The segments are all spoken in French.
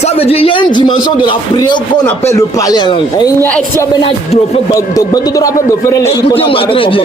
Ça veut dire qu'il y a une dimension de la prière qu'on appelle le parler en langue. Écoutez-moi très bien.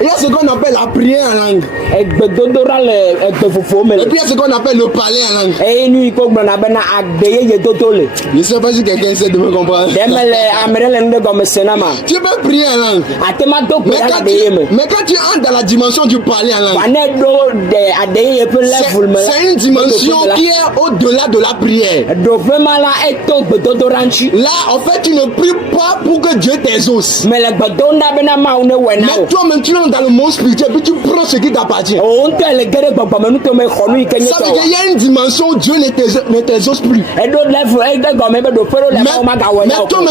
Il y a ce qu'on appelle la prière en langue. Et puis il y a ce qu'on appelle le parler en langue. Je ne sais pas si quelqu'un essaie de me comprendre. Tu peux prier en langue. Mais quand tu entres dans la dimension du parler en langue, c'est une dimension qui est au-delà de la prière. Là, en fait, tu ne pries pas pour que Dieu t'exauce. Mais toi-même, tu entres dans le monde spirituel et puis tu prends ce qui t'appartient. Ça veut dire qu'il y a une dimension où Dieu ne t'exauce plus. Mais toi-même,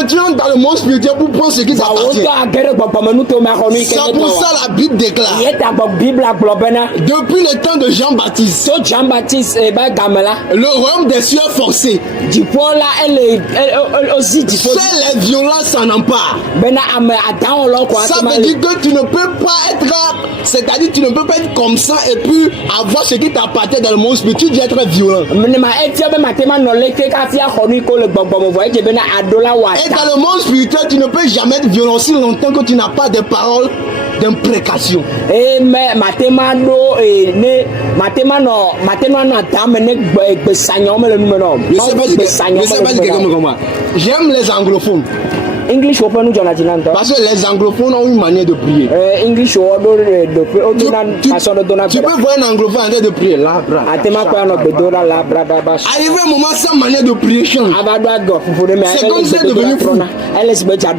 tu entres dans le monde spirituel pour prendre ce qui t'appartient. C'est pour ça la Bible déclare. Depuis le temps de Jean-Baptiste, le royaume des cieux est forcé. Seuls les violents s'en emparent. Ça veut dire que tu ne peux pas être, c'est-à-dire tu ne peux pas être comme ça et puis avoir ce qui t'appartient dans le monde spirituel. Tu dois être violent. Et dans le monde spirituel, tu ne peux jamais être violent si longtemps que tu n'as pas de paroles d'imprécation. Je ne sais pas si quelqu'un me comprend. J'aime les anglophones. English open nous Jonathan. Parce que les anglophones ont une manière de prier. English tu peux voir un anglophone en train de prier là. Arrivé un moment sa manière de prier change. C'est comme si c'est devenu fou.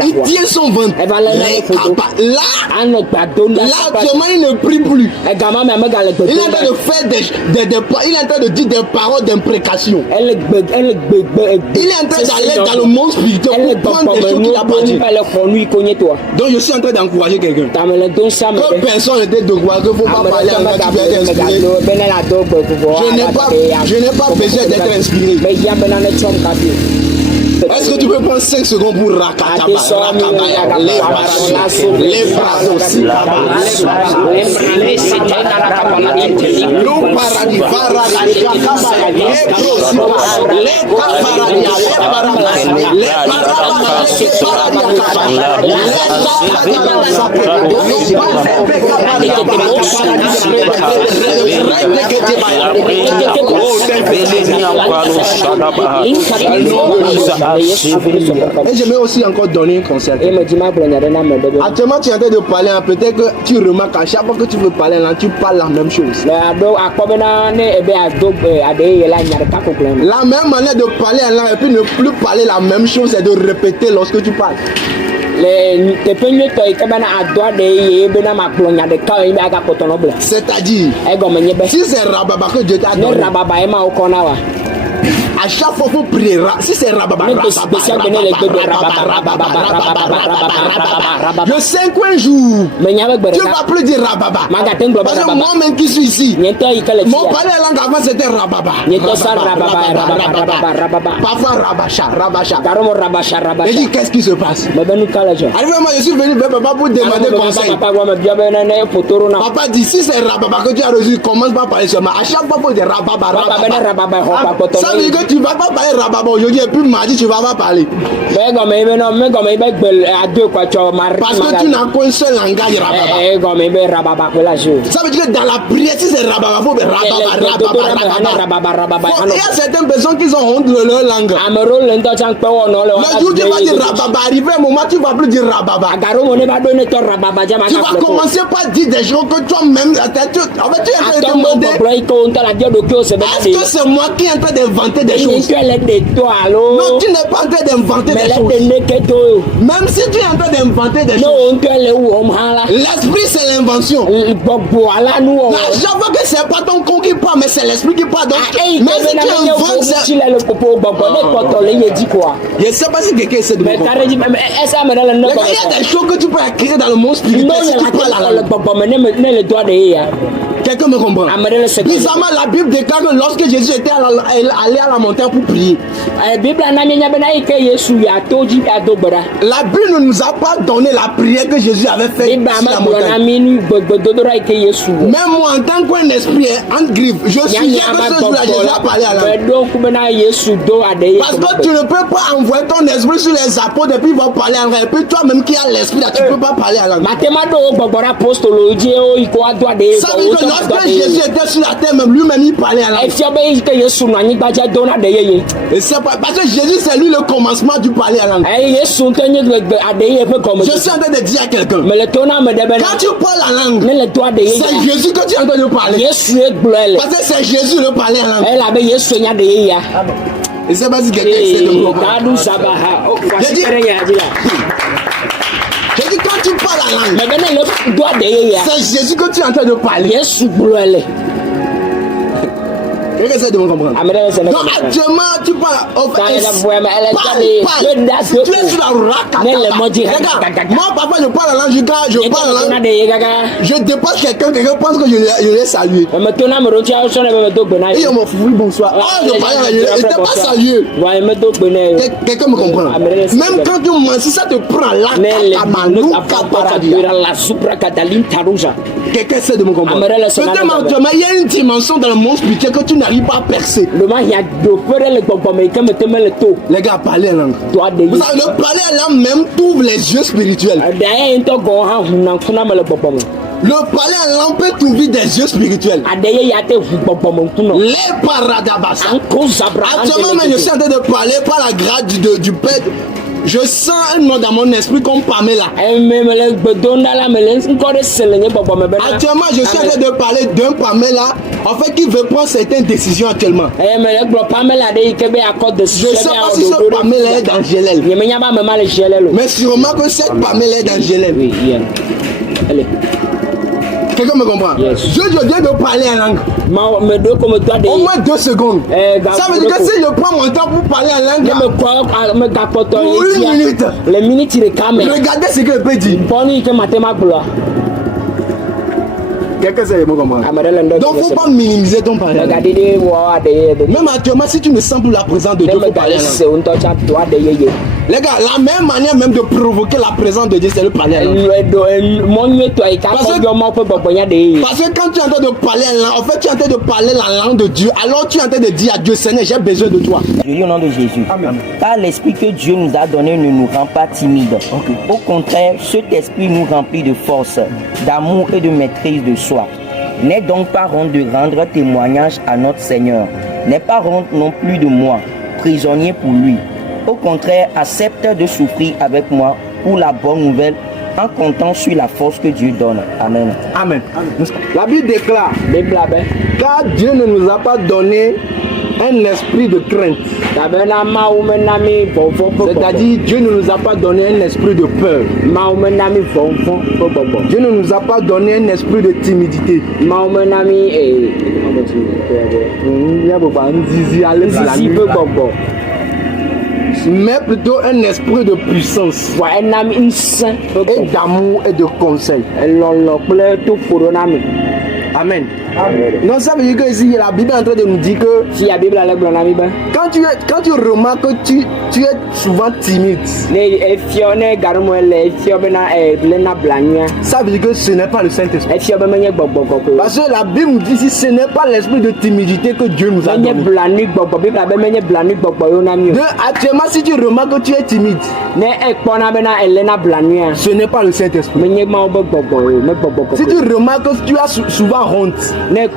Il tient son ventre. Là actuellement il ne prie plus. Il est en train de faire il est en train de dire des paroles d'imprécation. Il est en train d'aller dans le monde spirituel pour prendre des choses qui l'appartiennent. Donc je suis en train d'encourager quelqu'un. Que personne ne te décourage, il ne faut pas parler en langue, tu dois être inspiré. Je n'ai pas besoin d'être inspiré. Est-ce que tu peux prendre 5 secondes pour rakataba, les bras aussi, et je vais aussi encore donner un conseil. Actuellement, tu es en train de parler, peut-être que tu remarques à chaque fois que tu veux parler là, tu parles la même chose. La même manière de parler en langue et puis ne plus parler la même chose, c'est de répéter lorsque tu parles. C'est-à-dire, si c'est rababa que Dieu t'a donné, à chaque fois vous priez, si c'est rababa, le 5e jour, tu ne vas plus dire rababa. Parce que moi-même qui suis ici, mon parler langue avant c'était rababa. Parfois rabacha. Et dis qu'est-ce qui se passe? Arrivé moi je suis venu vers papa pour demander conseil. Papa dit si c'est rababa que tu as reçu, commence par parler seulement. À chaque fois pour dire rababa. Ça veut dire que tu ne vas pas parler rababa aujourd'hui et puis mardi tu ne vas pas parler. Parce que tu n'as qu'un seul langage rababa. Ça veut dire que dans la prière, si c'est rababa, il faut rababa. Il y a certaines personnes qui ont honte de leur langue. Le jour où tu vas dire rababa, arrivé un moment, tu ne vas plus dire rababa. Tu vas commencer par dire des choses que toi-même, en fait, tu es en train de demander. Est-ce que c'est moi qui est en train d'inventer des choses? Non, tu n'es pas en train d'inventer des choses. Même si tu es en train d'inventer des choses, l'esprit c'est l'invention. À chaque fois que c'est pas ton corps qui parle, mais c'est l'esprit qui parle. Donc, même si tu inventes ça. Je ne sais pas si quelqu'un essaie de me comprendre. Il y a des choses que tu peux écrire dans le monde spirituel si tu parles à la langue. Quelqu'un Quelqu'un me comprend? Bizarrement, la Bible déclare que lorsque Jésus était allé à la montagne pour prier, la Bible ne nous a pas donné la prière que Jésus avait faite sur la montagne. Même moi, en tant qu'un esprit en griffe, je suis hier que ce jour-là, Jésus a parlé à l'âme. Parce que tu ne peux pas envoyer ton esprit sur les apôtres et puis ils vont parler en langue. Et puis toi-même qui as l'esprit là, tu ne peux pas parler en langue. Ça veut dire que lorsque Jésus était sur la terre, même lui-même il parlait en langue. Et c'est parce que Jésus c'est lui le commencement du parler en langue. Je suis en train de dire à quelqu'un, quand tu parles en langue, c'est Jésus que tu es en train de parler. Parce que c'est Jésus le parler en langue. Et c'est pas si quelqu'un essaie de me comprendre. J'ai dit quand tu parles en langue, c'est Jésus que tu es en train de parler. Quelqu'un essaie de me comprendre. Donc actuellement tu parles. Tu es sur la rakata. Regarde, moi parfois je parle en langue, je parle en langue. Je dépasse quelqu'un pense que je l'ai salué. Et on m'a dit bonsoir. Ah, je parlais en langue, je n'étais pas salué. Quelqu'un me comprend. Même quand tu mens, si ça te prend là, quelqu'un essaie de me comprendre. Peut-être il y a une dimension dans le monde spirituel que tu n'arrives pas à percer. Les gars, parlez en langue. Vous savez, le parler en langue même t'ouvre les yeux spirituels. Le parler en langue peut t'ouvrir des yeux spirituels. Les paradabas. Actuellement, je suis en train de parler par la grâce du Père. Je sens un nom dans mon esprit comme Pamela. Actuellement, je suis en train de parler d'un Pamela, en fait, qui veut prendre certaines décisions actuellement. Je sais pas si ce Pamela est dans Gélel. Mais sûrement que cette Pamela est dans Gélel. Quelqu'un me comprend? Je viens de parler en langue. Au moins 2 secondes. Ça veut dire que si je prends mon temps pour parler en langue, pour 1 minute, regardez ce que je peux dire. Quelqu'un sait me comprendre. Donc il ne faut pas minimiser ton parler. Même actuellement, si tu ne sens plus la présence de Dieu, il faut parler en langue. Les gars, la même manière même de provoquer la présence de Dieu, c'est le parler en langue. Parce que quand tu es en train de parler en langue, en fait tu es en train de parler la langue de Dieu, alors tu es en train de dire à Dieu, Seigneur, j'ai besoin de toi. Je dis au nom de Jésus. Amen. Car l'esprit que Dieu nous a donné ne nous rend pas timides. Okay. Au contraire, cet esprit nous remplit de force, d'amour et de maîtrise de soi. N'aie donc pas honte de rendre témoignage à notre Seigneur. N'aie pas honte non plus de moi, prisonnier pour lui. Au contraire, accepte de souffrir avec moi pour la bonne nouvelle en comptant sur la force que Dieu donne. Amen. Amen. La Bible déclare, car Dieu ne nous a pas donné un esprit de crainte. C'est-à-dire, Dieu ne nous a pas donné un esprit de peur. Dieu ne nous a pas donné un esprit de timidité. Mais plutôt un esprit de puissance et d'amour et de conseil. Amen. Non, ça veut dire que ici, la Bible est en train de nous dire que quand tu remarques que tu es souvent timide, ça veut dire que ce n'est pas le Saint-Esprit. Parce que la Bible nous dit que ce n'est pas l'esprit de timidité que Dieu nous a donné. Actuellement, si tu remarques que tu es timide, ce n'est pas le Saint-Esprit. Si tu remarques que tu as souvent honte, en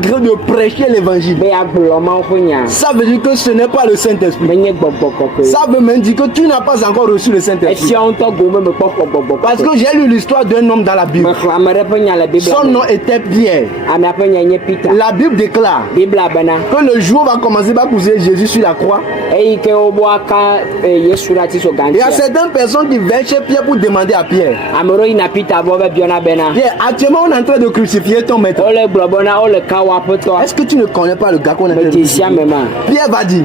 train de prêcher l'évangile, ça veut dire que ce n'est pas le Saint-Esprit. Ça veut même dire que tu n'as pas encore reçu le Saint-Esprit. Parce que j'ai lu l'histoire d'un homme dans la Bible. Son nom était Pierre. La Bible déclare que le jour va commencer par pousser Jésus sur la croix. Il y a certaines personnes qui viennent chez Pierre pour demander à Pierre, Pierre, actuellement on est en train de crucifier ton maître. Est-ce que tu ne connais pas le gars qu'on a fait? Pierre va dire,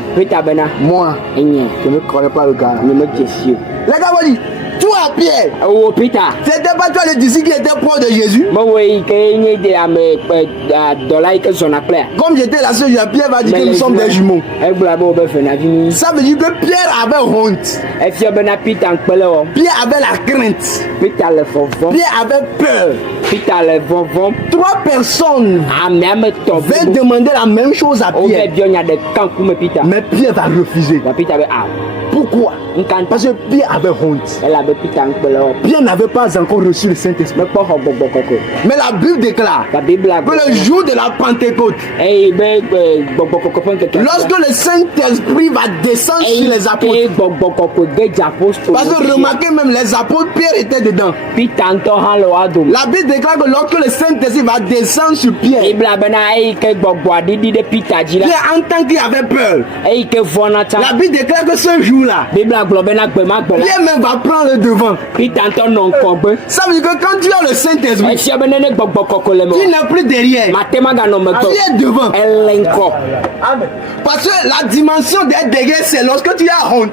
moi, je ne connais pas le gars. Les gars vont dire, Toi, Pierre. Oh, Peter. C'était pas toi le disciple qui était proche de Jésus. Comme j'étais la seule, Pierre va dire que nous sommes des jumeaux. Ça veut dire que Pierre avait honte. Pierre avait la crainte. Pierre avait peur. 3 personnes veulent demander la même chose à Pierre. Mais Pierre va refuser. Pourquoi? Parce que Pierre avait honte. Pierre n'avait pas encore reçu le Saint-Esprit. Mais la Bible déclare que le jour de la Pentecôte, lorsque le Saint-Esprit va descendre sur les apôtres, parce que remarquez même les apôtres, Pierre était dedans. La Bible déclare que lorsque le Saint-Esprit va descendre sur Pierre, Pierre entend qu'il avait peur. La Bible déclare que ce jour-là, Pierre même va prendre le devant. Ça veut dire que quand tu as le Saint-Esprit, tu n'es plus derrière. Tu es devant. Parce que la dimension d'être derrière, c'est lorsque tu as honte.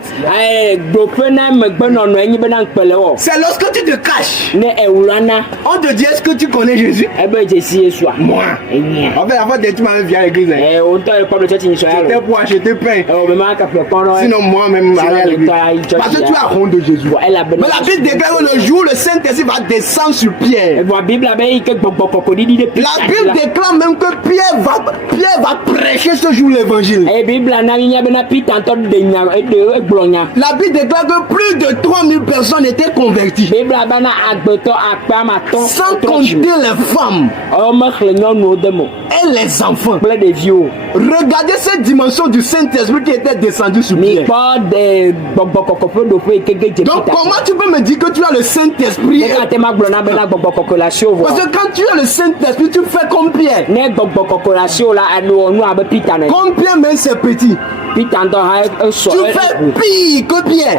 C'est lorsque tu te caches. On te dit, est-ce que tu connais Jésus? Moi. En fait, avant tu m'avais vu à l'église. C'était pour acheter pain. Sinon, moi-même, à l'église. Parce que tu as honte de Jésus. Mais la Bible déclare que le jour où le Saint-Esprit va descendre sur Pierre. La Bible déclare même que Pierre va prêcher ce jour l'évangile. La Bible déclare que plus de 3000 personnes étaient converties. Sans compter les femmes et les enfants. Regardez cette dimension du Saint-Esprit qui était descendu sur Pierre. Donc comment tu peux me dire que tu as le Saint-Esprit? Parce que quand tu as le Saint-Esprit, tu fais comme Pierre. Comme Pierre, mais c'est petit. Tu fais pire que Pierre.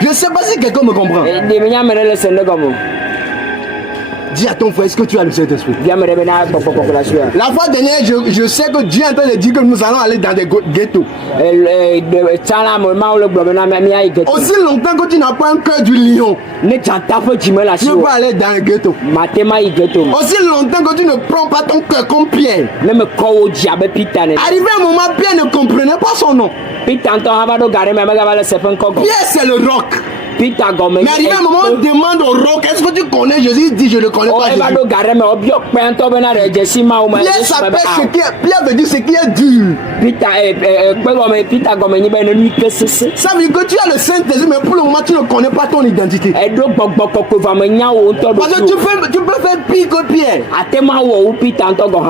Je ne sais pas si quelqu'un me comprend. Dis à ton frère, est-ce que tu as le Saint-Esprit? La fois dernière, je sais que Dieu est en train de dire que nous allons aller dans des ghettos. Aussi longtemps que tu n'as pas un cœur du lion, tu ne peux pas aller dans un ghetto. Aussi longtemps que tu ne prends pas ton cœur comme Pierre. Arrivé un moment, Pierre ne comprenait pas son nom. Pierre, c'est le roc. Mais arrivé un moment, on demande au roc, est-ce que tu connais Jésus? Il dit, je ne le connais pas Jésus. Pierre s'appelle Pierre veut dire ce qui est dur. Ça veut dire que tu as le Saint-Esprit, mais pour le moment, tu ne connais pas ton identité. Parce que tu peux faire pire que Pierre.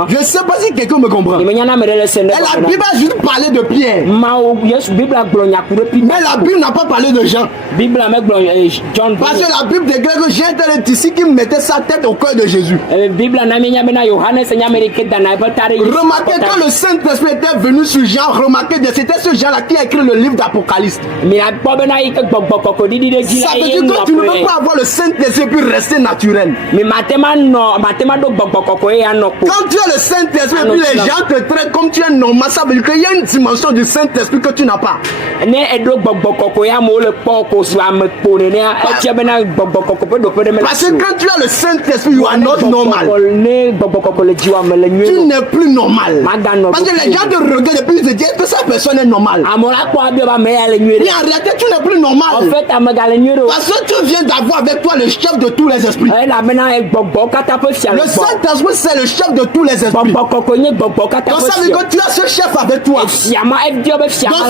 Je ne sais pas si quelqu'un me comprend. Et la Bible a juste parlé de Pierre. Mais la Bible n'a pas parlé de Jean. Parce que la Bible déclare que Jean était le disciple qui mettait sa tête au cœur de Jésus. Remarquez, quand le Saint-Esprit était venu sur Jean, remarquez, c'était ce Jean-là qui a écrit le livre d'Apocalypse. Ça veut dire que tu ne peux pas avoir le Saint-Esprit puis rester naturel. Quand tu as le Saint-Esprit et puis les gens te traitent comme tu es normal, ça veut dire qu'il y a une dimension du Saint-Esprit que tu n'as pas. Parce que quand tu as le Saint-Esprit, tu es not normal. Tu n'es plus normal. Parce que les gens te regardent et puis ils te disent que cette personne est normale. Mais en réalité, tu n'es plus normal. Parce que tu viens d'avoir avec toi le chef de tous les esprits. Le Saint-Esprit, c'est le chef de tous les esprits. Donc ça veut dire que tu as ce chef avec toi. Donc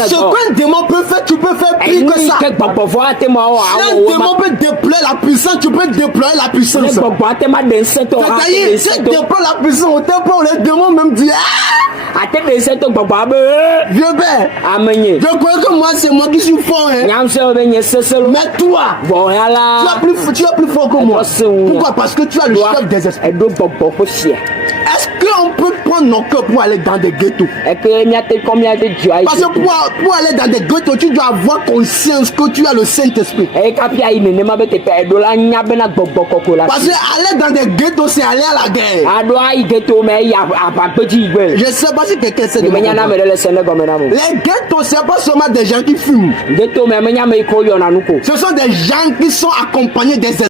ce qu'un démon peut faire, tu peux faire pire que ça. Si un démon peut déployer la puissance, tu peux déployer la puissance. C'est-à-dire, si tu déploies la puissance au temple, les démons même disent vieux père, je crois que moi c'est moi qui suis fort. Mais toi, tu es plus fort que moi. Pourquoi? Parce que tu as le chef des esprits. Est-ce qu'on peut prendre nos cœurs pour aller dans des ghettos. Et que combien de Dieu a Parce que pour aller dans des ghettos, tu dois avoir conscience que tu as le Saint-Esprit. et kapia ine ne mabe te pe do la nya bena gbogbo koko la. Parce que aller dans des ghettos, c'est aller à la guerre. Ado ai ghetto me ya apa petit igwe. Je sais pas si quelqu'un sait de Me nya na me le sene go me na mo. Les ghettos, c'est pas seulement des gens qui fument. Ghetto me nya me ko yo na nuko. Ce sont des gens qui sont accompagnés des